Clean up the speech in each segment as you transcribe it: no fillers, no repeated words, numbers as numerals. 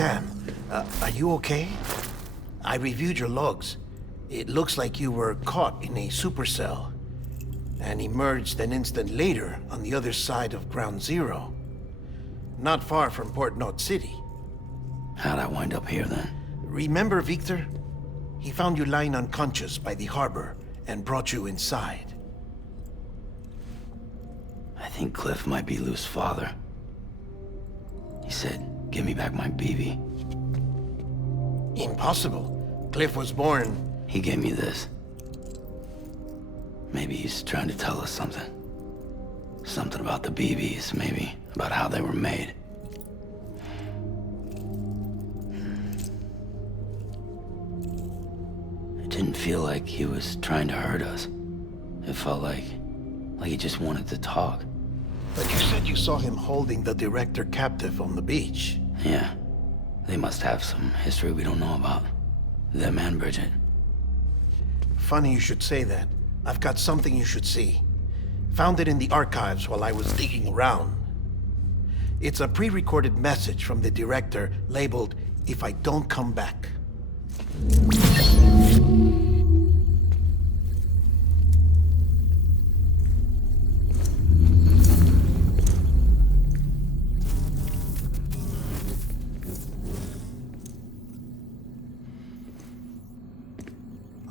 Sam, are you okay? I reviewed your logs. It looks like you were caught in a supercell and emerged an instant later on the other side of Ground Zero. Not far from Port Knot City. How'd I wind up here then? Remember Victor? He found you lying unconscious by the harbor and brought you inside. I think Cliff might be Lou's father. He said, give me back my BB. Impossible. Cliff was born... He gave me this. Maybe he's trying to tell us something. Something about the BBs, maybe. About how they were made. It didn't feel like he was trying to hurt us. It felt like he just wanted to talk. But you said you saw him holding the director captive on the beach. Yeah. They must have some history we don't know about. Them and Bridget. Funny you should say that. I've got something you should see. Found it in the archives while I was digging around. It's a pre-recorded message from the director labeled, "If I don't come back."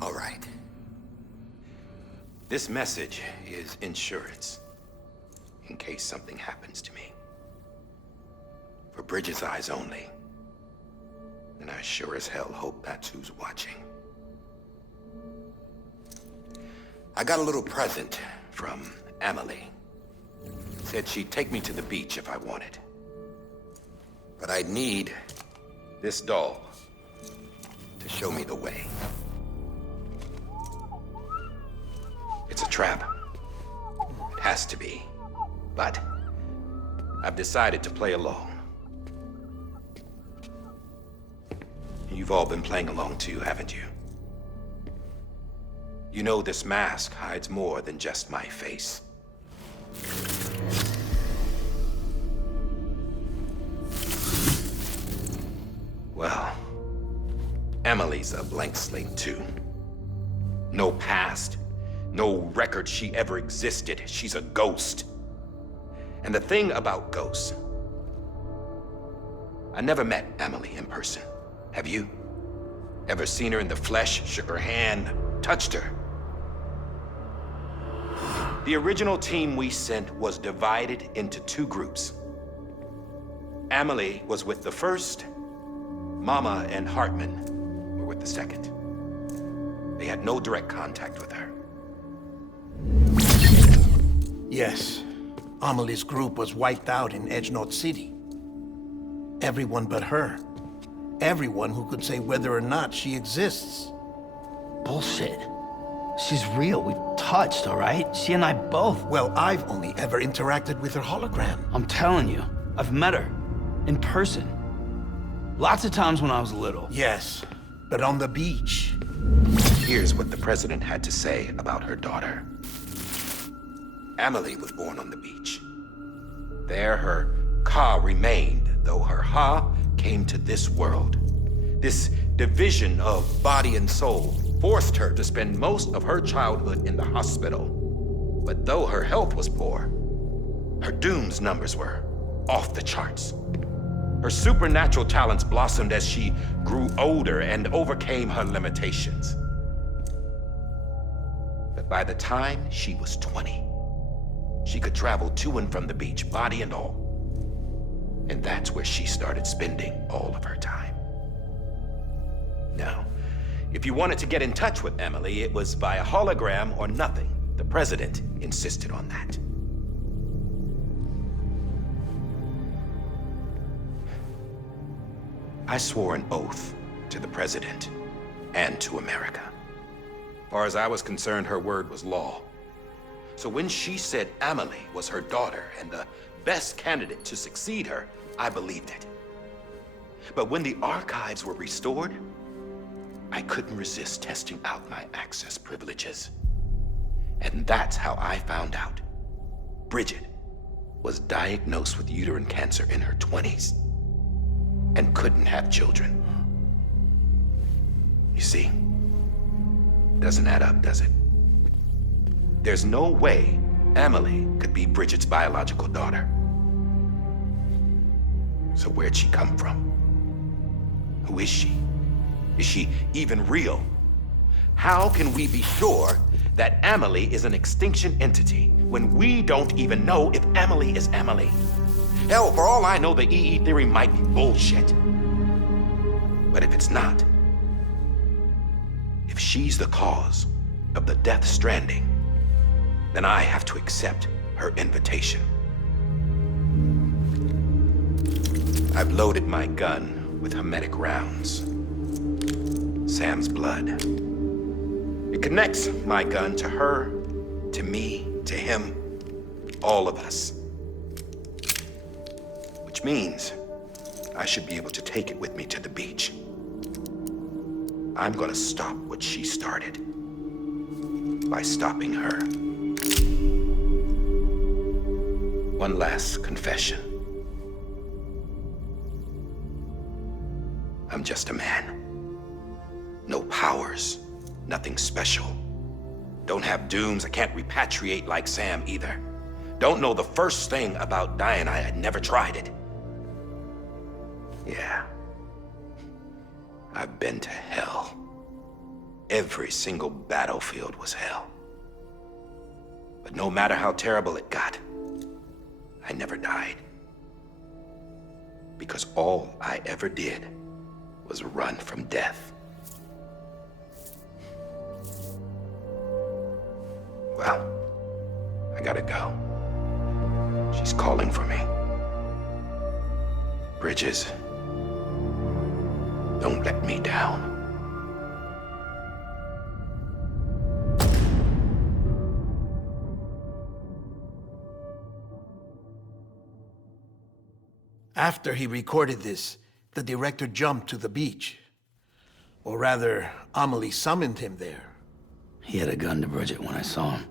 All right. This message is insurance, in case something happens to me. For Bridget's eyes only. And I sure as hell hope that's who's watching. I got a little present from Emily. Said she'd take me to the beach if I wanted. But I'd need this doll to show me the way. It's a trap. It has to be. But I've decided to play along. You've all been playing along too, haven't you? You know this mask hides more than just my face. Well, Emily's a blank slate too. No past. No record she ever existed. She's a ghost. And the thing about ghosts, I never met Emily in person. Have you? Ever seen her in the flesh, shook her hand, touched her? The original team we sent was divided into two groups. Emily was with the first. Mama and Hartman were with the second. They had no direct contact with her. Yes. Amelie's group was wiped out in Edge Knot City. Everyone but her. Everyone who could say whether or not she exists. Bullshit. She's real. We've touched, all right? She and I both. Well, I've only ever interacted with her hologram. I'm telling you, I've met her. In person. Lots of times when I was little. Yes, but on the beach. Here's what the president had to say about her daughter. Emily was born on the beach. There her Ka remained, though her Ha came to this world. This division of body and soul forced her to spend most of her childhood in the hospital. But though her health was poor, her Doom's numbers were off the charts. Her supernatural talents blossomed as she grew older and overcame her limitations. But by the time she was 20, she could travel to and from the beach, body and all. And that's where she started spending all of her time. Now, if you wanted to get in touch with Emily, it was via hologram or nothing. The president insisted on that. I swore an oath to the president and to America. As far as I was concerned, her word was law. So when she said Emily was her daughter and the best candidate to succeed her, I believed it. But when the archives were restored, I couldn't resist testing out my access privileges. And that's how I found out Bridget was diagnosed with uterine cancer in her 20s. and couldn't have children. You see, doesn't add up, does it? There's no way Amelie could be Bridget's biological daughter. So where'd she come from? Who is she? Is she even real? How can we be sure that Amelie is an extinction entity when we don't even know if Amelie is Amelie? Hell, for all I know, the EE theory might be bullshit. But if it's not, if she's the cause of the Death Stranding, then I have to accept her invitation. I've loaded my gun with hermetic rounds. Sam's blood. It connects my gun to her, to me, to him, all of us. Which means I should be able to take it with me to the beach. I'm gonna stop what she started by stopping her. One last confession. I'm just a man. No powers, nothing special. Don't have dooms, I can't repatriate like Sam either. Don't know the first thing about dying, I had never tried it. Yeah. I've been to hell. Every single battlefield was hell. But no matter how terrible it got, I never died. Because all I ever did was run from death. Well, I gotta go. She's calling for me. Bridges, don't let me down. After he recorded this, the director jumped to the beach. Or rather, Amelie summoned him there. He had a gun to Bridget when I saw him.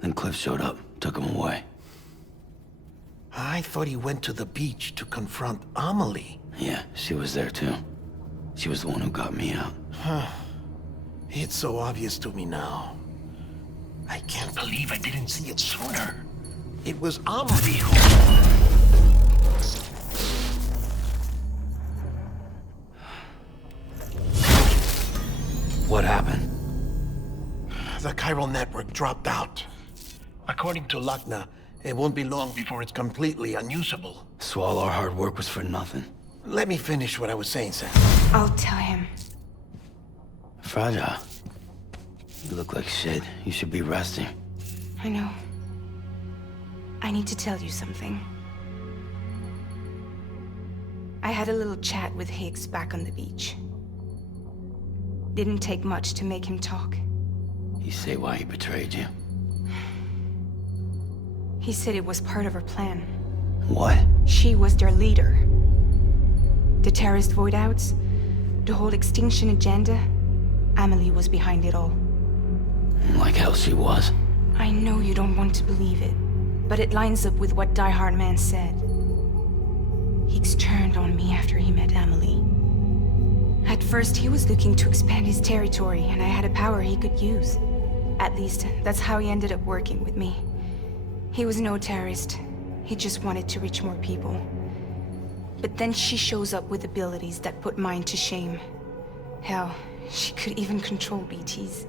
Then Cliff showed up, took him away. I thought he went to the beach to confront Amelie. Yeah, she was there too. She was the one who got me out. It's so obvious to me now. I can't believe I didn't see it sooner. It was Amelie who... What happened? The chiral network dropped out. According to Wagner, it won't be long before it's completely unusable. So all our hard work was for nothing. Let me finish what I was saying, Sam. I'll tell him. Fragile. You look like shit. You should be resting. I know. I need to tell you something. I had a little chat with Higgs back on the beach. Didn't take much to make him talk. You say why he betrayed you? He said it was part of her plan. What? She was their leader. The terrorist void-outs, the whole extinction agenda, Amelie was behind it all. Like hell she was. I know you don't want to believe it, but it lines up with what Die-Hardman said. Higgs turned on me after he met Amelie. At first, he was looking to expand his territory, and I had a power he could use. At least, that's how he ended up working with me. He was no terrorist. He just wanted to reach more people. But then she shows up with abilities that put mine to shame. Hell, she could even control BTs.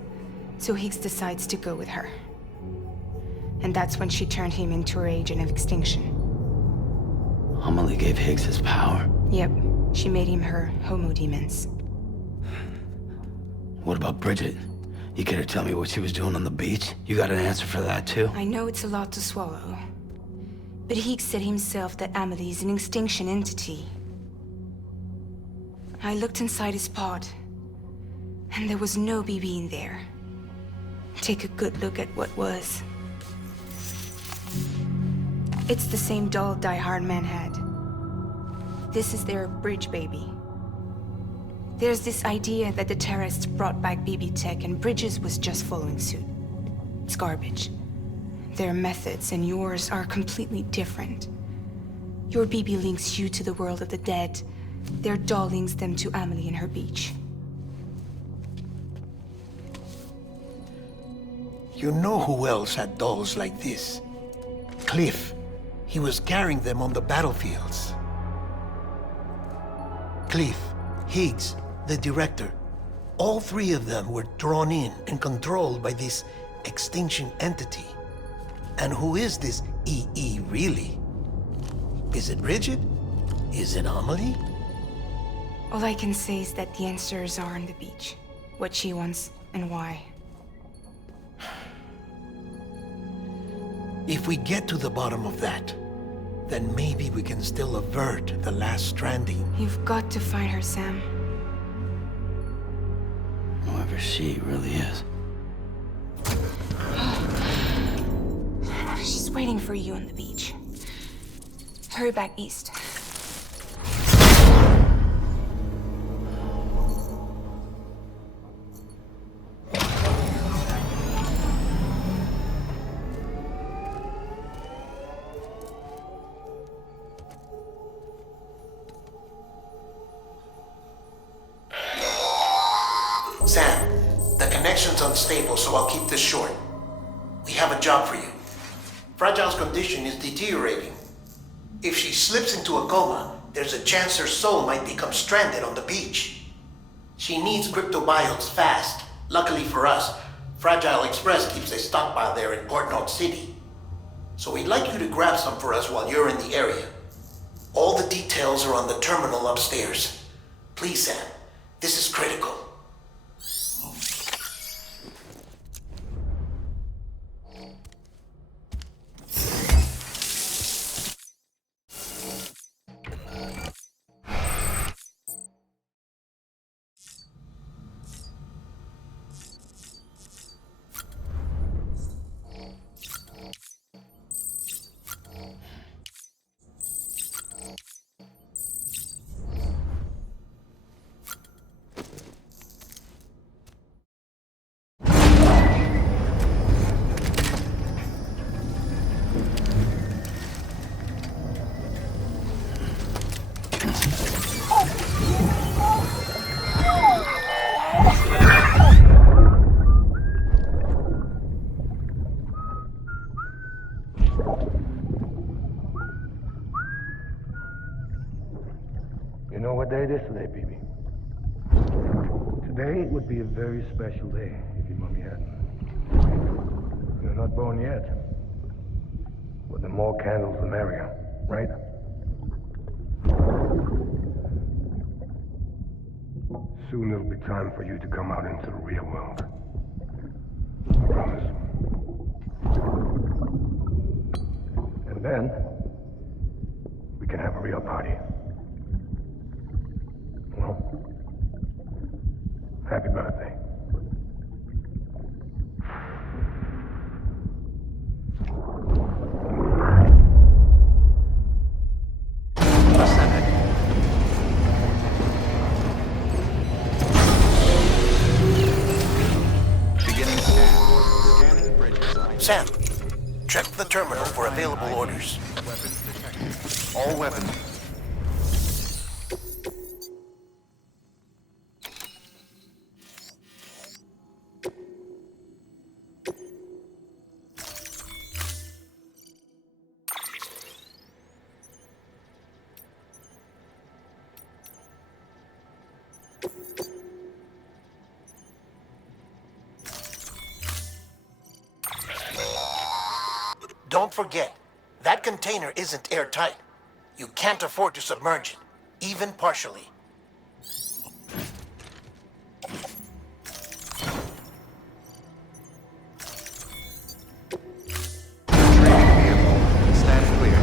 So Higgs decides to go with her. And that's when she turned him into her agent of extinction. Amelie gave Higgs his power. Yep, she made him her homo demons. What about Bridget? You care to tell me what she was doing on the beach? You got an answer for that too? I know it's a lot to swallow. But Higgs said himself that Amelie is an extinction entity. I looked inside his pod, and there was no BB in there. Take a good look at what was. It's the same doll Die-Hardman had. This is their bridge baby. There's this idea that the terrorists brought back BB tech and Bridges was just following suit. It's garbage. Their methods and yours are completely different. Your BB links you to the world of the dead, Their doll links them to Amelie and her beach. You know who else had dolls like this? Cliff. He was carrying them on the battlefields. Cliff, Higgs, the director. All three of them were drawn in and controlled by this extinction entity. And who is this EE really? Is it Bridget? Is it Amelie? All I can say is that the answers are on the beach. What she wants and why. If we get to the bottom of that, then maybe we can still avert the last stranding. You've got to find her, Sam. Whoever she really is. She's waiting for you on the beach. Hurry back east. Sam, the connection's unstable, so I'll keep this short. We have a job for you. Fragile's condition is deteriorating. If she slips into a coma, there's a chance her soul might become stranded on the beach. She needs cryptobiotes fast. Luckily for us, Fragile Express keeps a stockpile there in Port North City. So we'd like you to grab some for us while you're in the area. All the details are on the terminal upstairs. Please, Sam, this is critical. You know what day it is today, BB? Today would be a very special day if your mommy hadn't. You're not born yet. But the more candles, the merrier, right? Soon it'll be time for you to come out into the real world. I promise. And then, we can have a real party. Well, happy birthday. Sam, check the terminal for available orders. Weapons detected. All weapons. Don't forget, that container isn't airtight. You can't afford to submerge it, even partially. Training vehicle. Stand clear.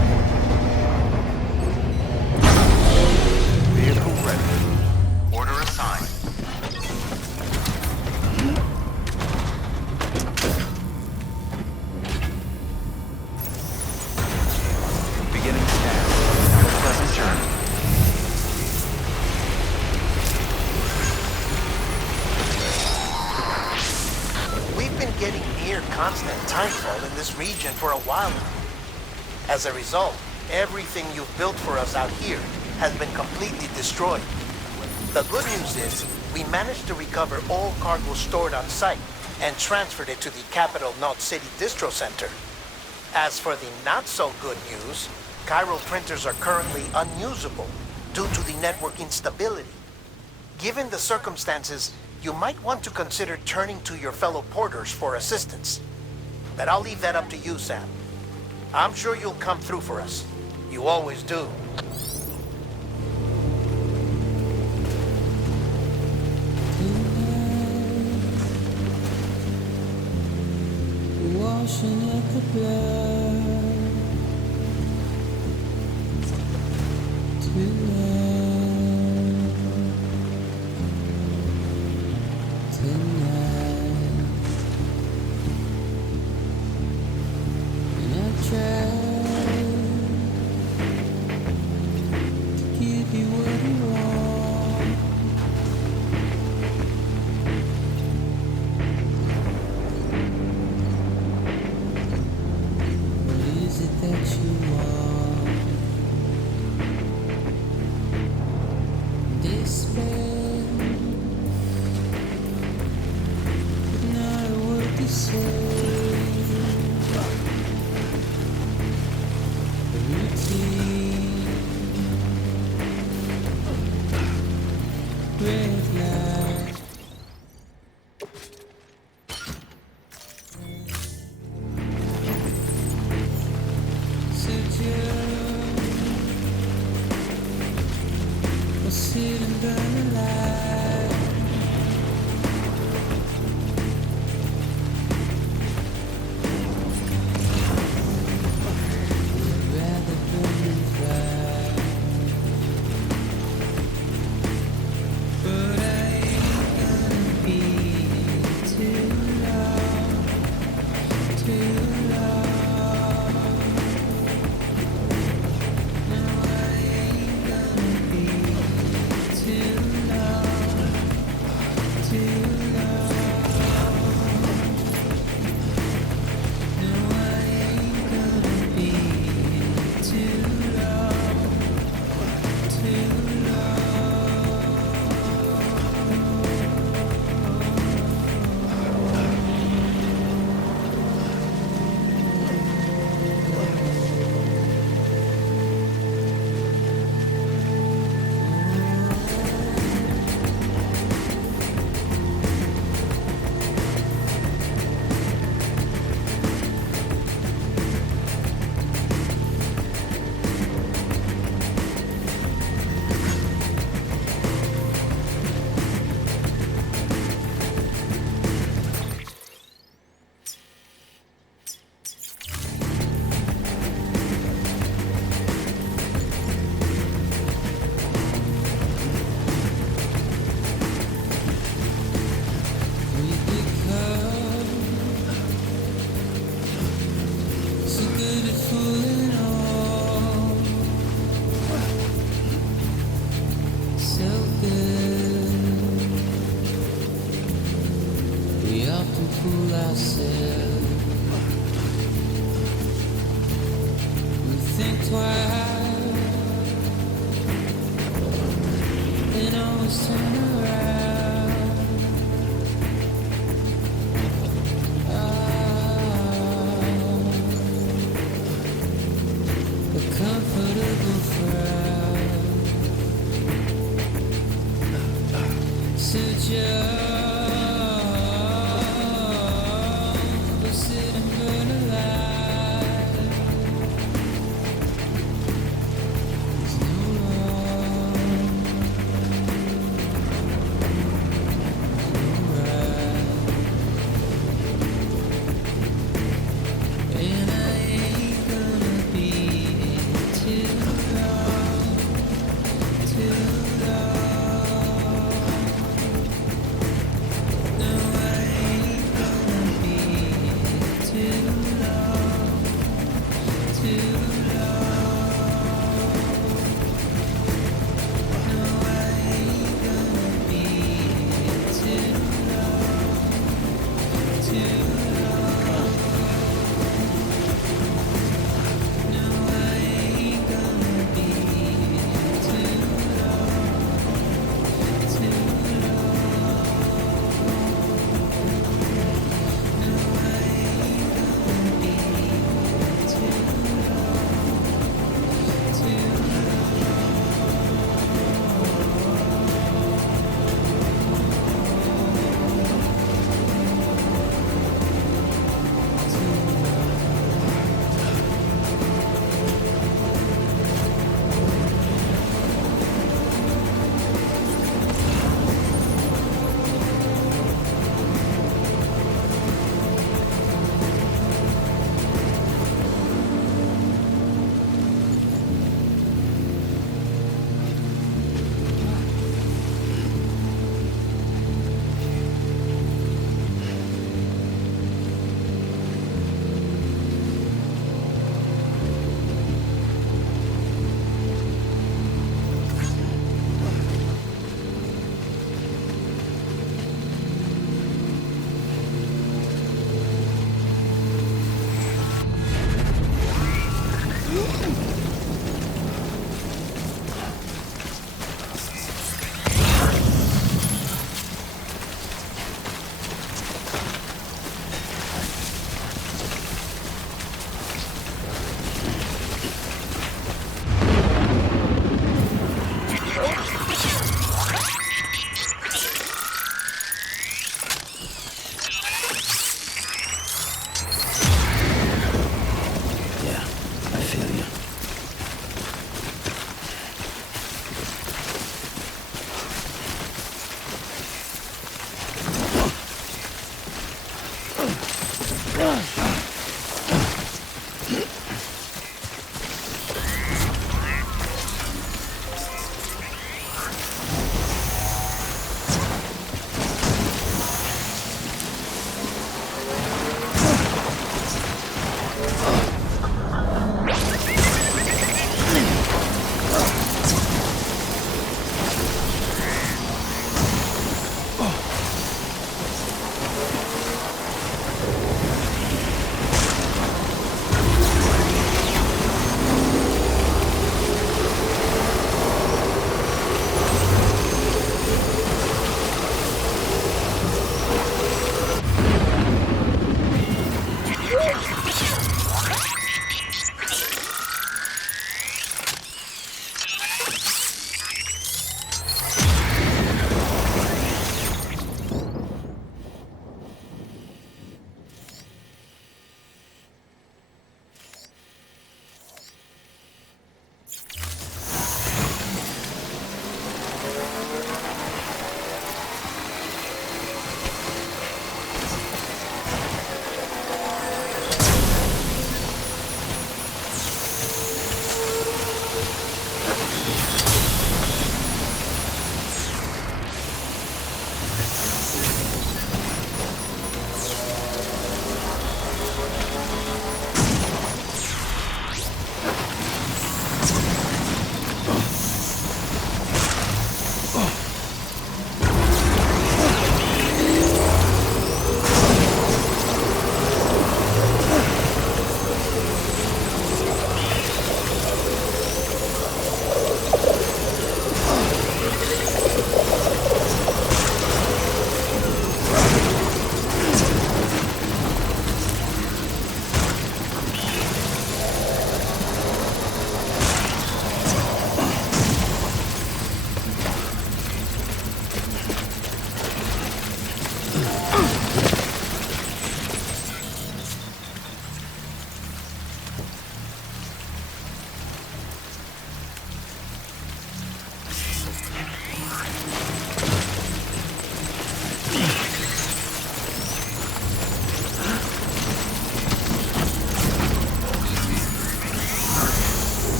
Vehicle ready. Order assigned. Beginning scan. Have a pleasant journey. We've been getting near constant timefall in this region for a while now. As a result, everything you've built for us out here has been completely destroyed. The good news is, we managed to recover all cargo stored on site and transferred it to the capital Knot City Distro Center. As for the not-so-good news, chiral printers are currently unusable due to the network instability. Given the circumstances, you might want to consider turning to your fellow porters for assistance. But I'll leave that up to you, Sam. I'm sure you'll come through for us. You always do. Washing at the blood tonight, and I tried to give you what you want. What is it that you want? Despair, but not a word to say. The routine, red light. So I'll sit and burn the light. I'd rather burn than fly, but I ain't gonna be too long, too long. No, I ain't gonna be too long, too long. No, I ain't gonna be too long, too we become so good at fooling all, so good. We often fool ourselves. We think twice and always turn around. A comfortable frown. So just sit and burn alive. There's no wrong.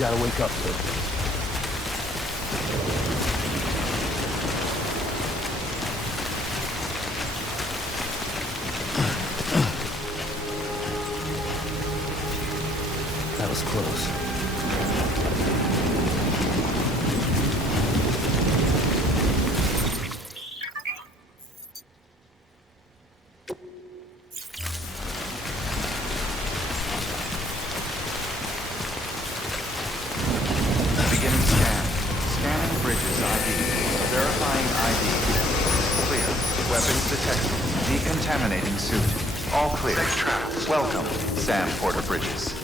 gotta wake up to. That was close. Beginning scan. Scanning bridges ID. Verifying ID. Clear. Weapons detected. Decontaminating suit. All clear. Safe travels. Welcome, Sam Porter Bridges.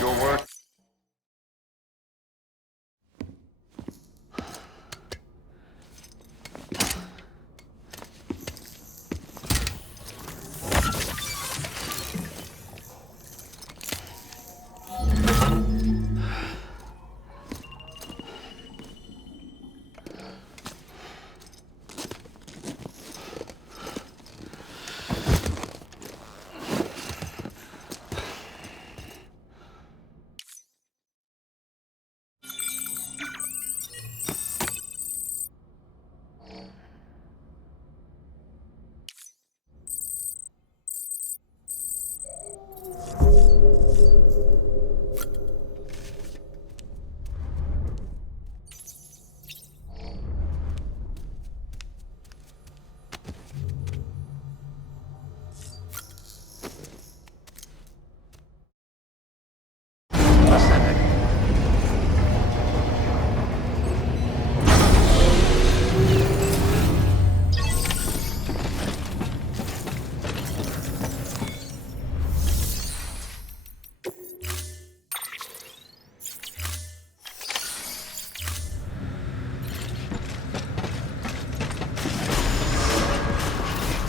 Your work.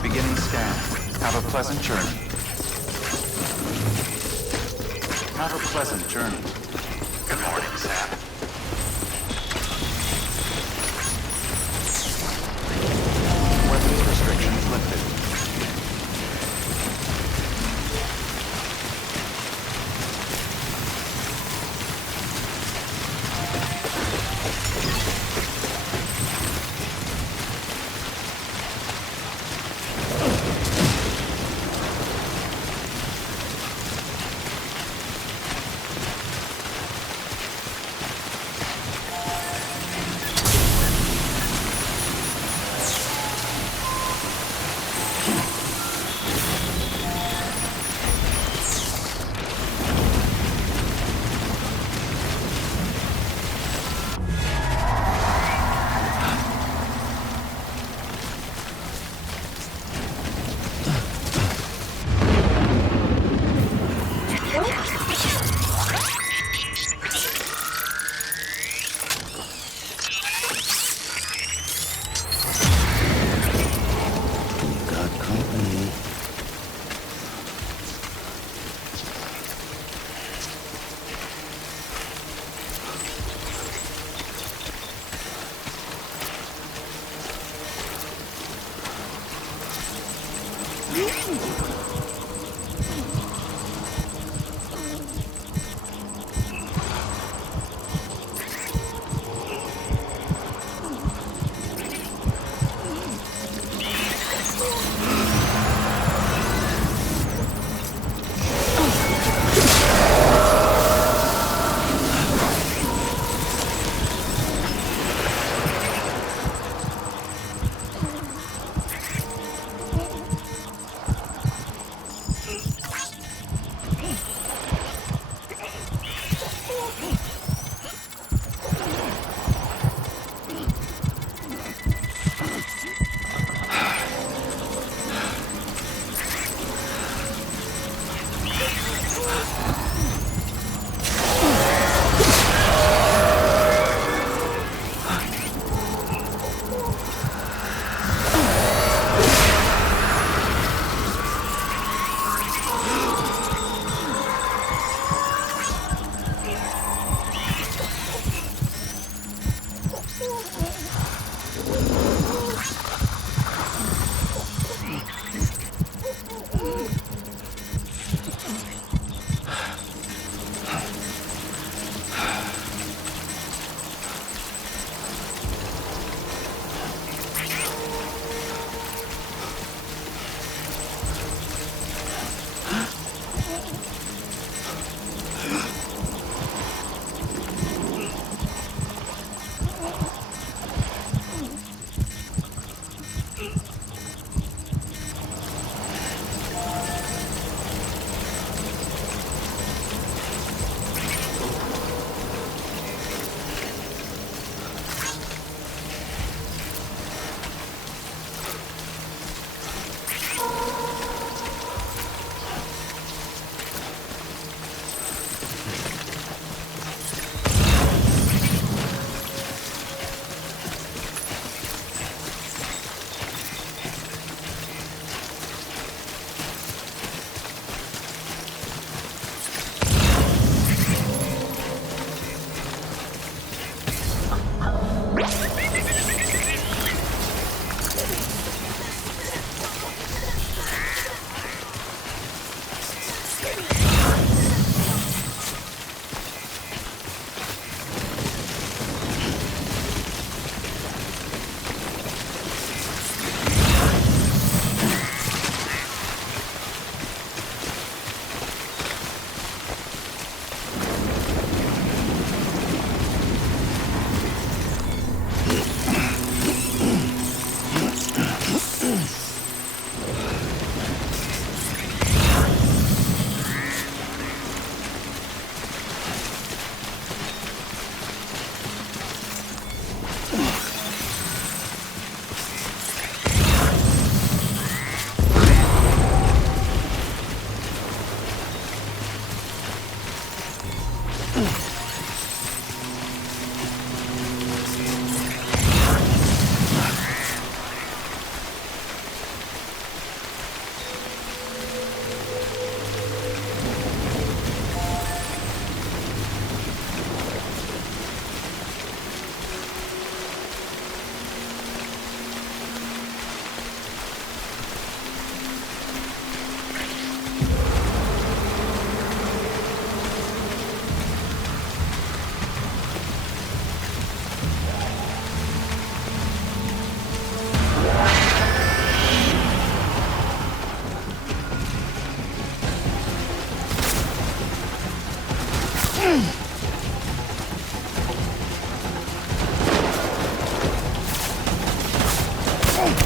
Beginning scan. Have a pleasant journey. Have a pleasant journey. Good morning, Sam. Weapons restrictions lifted.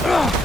Ugh.